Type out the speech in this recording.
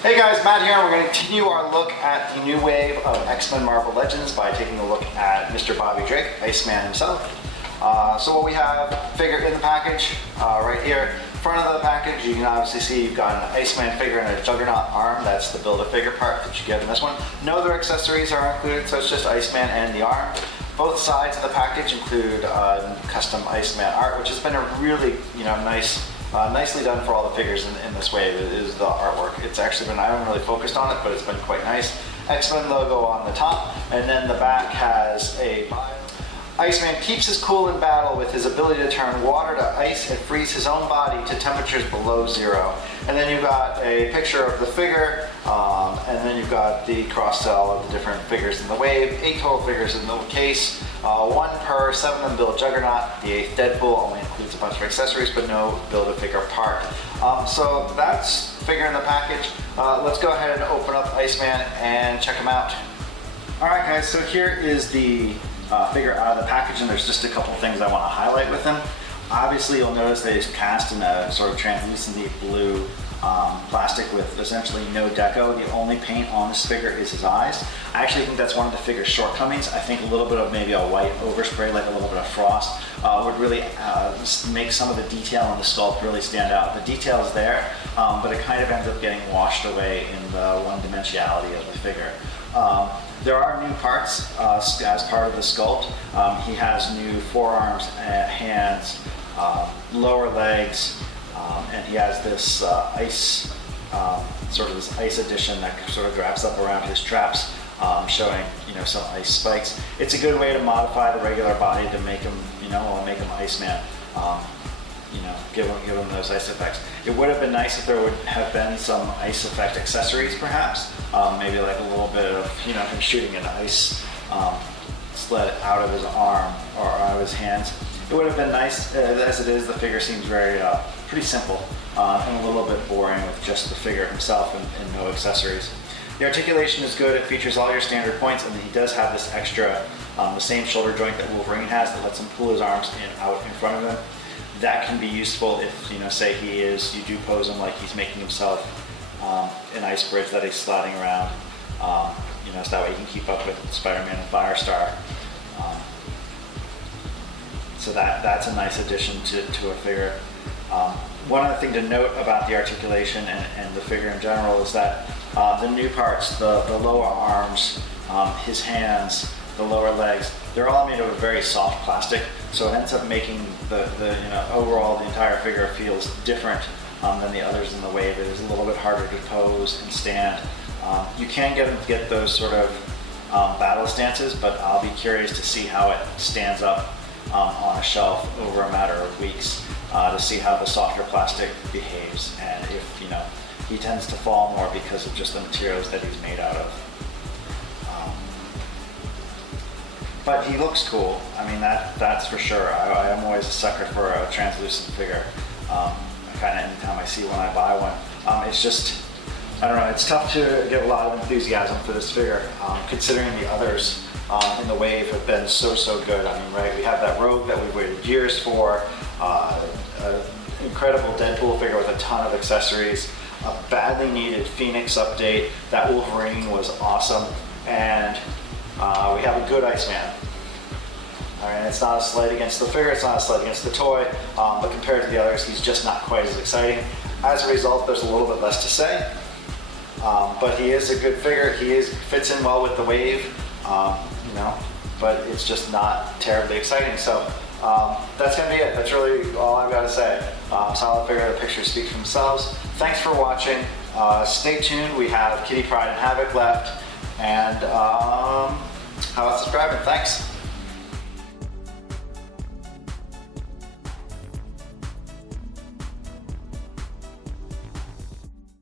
Hey guys, Matt here, and we're going to continue our look at the new wave of X-Men Marvel Legends by taking a look at Mr. Bobby Drake, Iceman himself. So what we have figure in the package, right here, front of the package, you can obviously see you've got an Iceman figure and a Juggernaut arm. That's the Build-A-Figure part that you get in this one. No other accessories are included, so it's just Iceman and the arm. Both sides of the package include custom Iceman art, which has been a really, nicely done for all the figures in this wave. It is the artwork. It's actually been, I haven't really focused on it, but it's been quite nice. X-Men logo on the top, and then the back has a Iceman keeps his cool in battle with his ability to turn water to ice and freeze his own body to temperatures below zero. And then you've got a picture of the figure, and then you've got the cross-sell of the different figures in the wave. 8 total figures in the case, 1 per 7 of them build Juggernaut. The 8th Deadpool only includes a bunch of accessories, but no Build-A-Figure part. So that's figure in the package. Let's go ahead and open up Iceman and check him out. Alright guys, so here is the figure out of the package, and there's just a couple things I want to highlight with him. Obviously you'll notice that he's cast in a sort of translucent blue plastic with essentially no deco. The only paint on this figure is his eyes. I actually think that's one of the figure's shortcomings. I think a little bit of maybe a white overspray, like a little bit of frost, would really make some of the detail on the sculpt really stand out. The detail is there, but it kind of ends up getting washed away in the one-dimensionality of the figure. There are new parts as part of the sculpt. He has new forearms, hands, lower legs, and he has this ice, sort of this ice addition that sort of wraps up around his traps, showing some ice spikes. It's a good way to modify the regular body to make him, make him Iceman. Give him those ice effects. It would have been nice if there would have been some ice effect accessories, perhaps. Maybe like a little bit of, him shooting an ice sled out of his arm or out of his hands. It would have been nice. As it is, the figure seems very pretty simple and a little bit boring with just the figure himself and no accessories. The articulation is good. It features all your standard points, and he does have this extra, the same shoulder joint that Wolverine has that lets him pull his arms out in front of him. That can be useful if, say you do pose him like he's making himself an ice bridge that he's sliding around, so that way he can keep up with Spider-Man and Firestar. So that's a nice addition to a figure. One other thing to note about the articulation and the figure in general is that the new parts, the lower arms, his hands, the lower legs, they're all made of a very soft plastic, so it ends up making overall the entire figure feels different than the others in the wave. It is a little bit harder to pose and stand. You can get those sort of battle stances, but I'll be curious to see how it stands up on a shelf over a matter of weeks to see how the softer plastic behaves, and if he tends to fall more because of just the materials that he's made out of. But he looks cool. I mean, that's for sure. I am always a sucker for a translucent figure. Kind of anytime I see one, I buy one. It's just, I don't know, it's tough to get a lot of enthusiasm for this figure, considering the others in the wave have been so good. I mean, right, we have that Rogue that we've waited years for, an incredible Deadpool figure with a ton of accessories, a badly needed Phoenix update. That Wolverine was awesome, and we have a good Iceman. All right, it's not a slight against the figure, it's not a slight against the toy, but compared to the others, he's just not quite as exciting. As a result, there's a little bit less to say, but he is a good figure. He fits in well with the wave, but it's just not terribly exciting. So that's gonna be it. That's really all I've got to say. Solid figure. The pictures speak for themselves. Thanks for watching. Stay tuned. We have Kitty Pryde and Havoc left, and how about subscribing? Thanks.